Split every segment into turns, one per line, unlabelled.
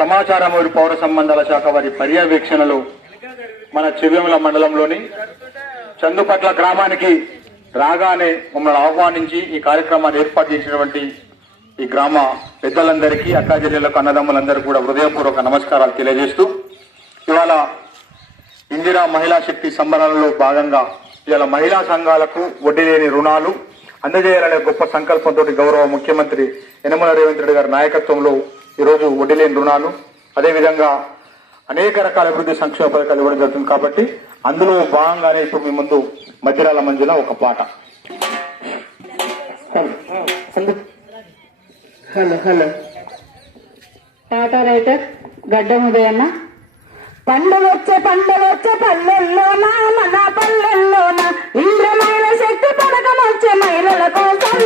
సమాచార మరియు పౌర సంబంధాల శాఖ వారి పర్యవేక్షణలో మన చెవ్యముల మండలంలోని చందుపట్ల గ్రామానికి రాగానే మమ్మల్ని ఆహ్వానించి ఈ కార్యక్రమాన్ని ఏర్పాటు చేసినటువంటి ఈ గ్రామ పెద్దలందరికీ అక్కాచెల్లెలకు అన్నదమ్ములందరూ కూడా హృదయపూర్వక నమస్కారాలు తెలియజేస్తూ ఇవాళ ఇందిరా మహిళా శక్తి సంబరాలలో భాగంగా ఇవాళ మహిళా సంఘాలకు వడ్డీ లేని రుణాలు అందజేయాలనే గొప్ప సంకల్పంతో గౌరవ ముఖ్యమంత్రి యనమల రేవంత్ రెడ్డి గారి నాయకత్వంలో ఈరోజు వడ్డీ లేని రుణాలు అదేవిధంగా అనేక రకాల అభివృద్ధి సంక్షేమ పథకాలు ఇవ్వడం జరుగుతుంది కాబట్టి అందులో భాగంగానే ఇప్పుడు మీ ముందు మధ్యరాల మంజుల ఒక పాట.
హలో హలో పాట రైటర్ గడ్డం ఉదయన్న. పండుగ వచ్చే పండుగ వచ్చే పల్లెల్లోన మన పల్లెల్లోన? ఇంద్రమైన శక్తి పథకం వచ్చే మహిళల కోసం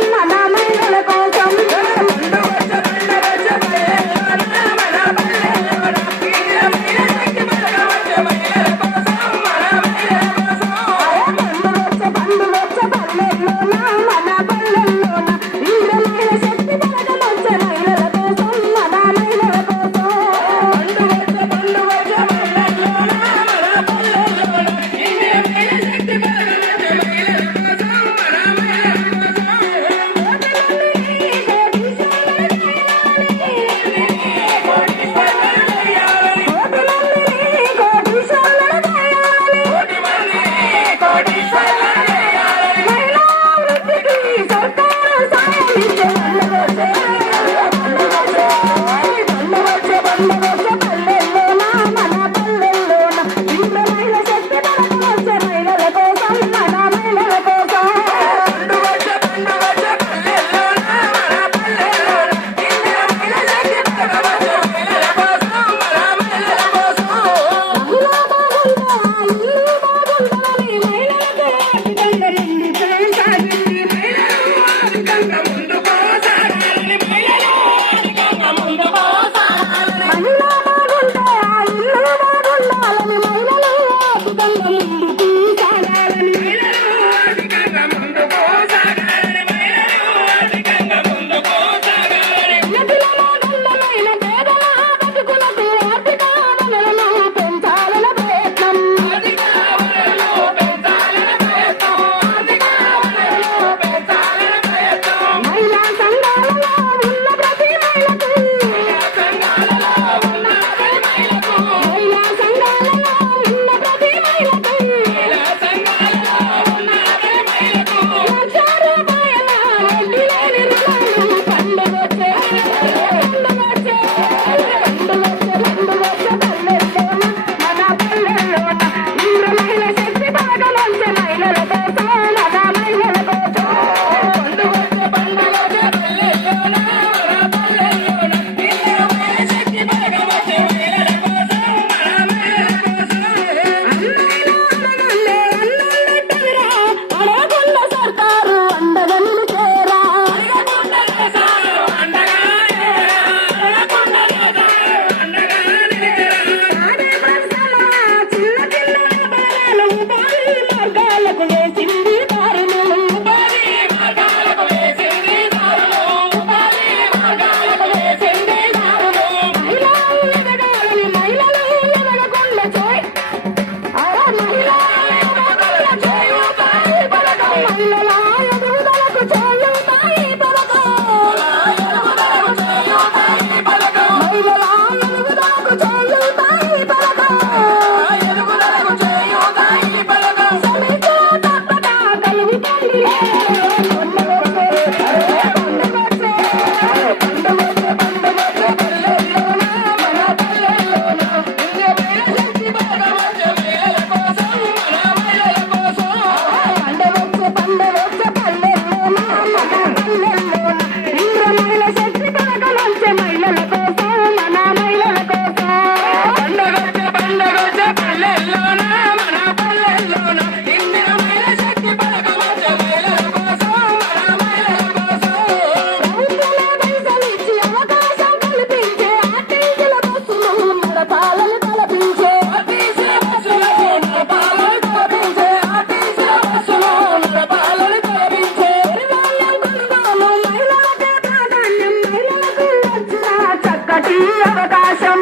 അവകാശം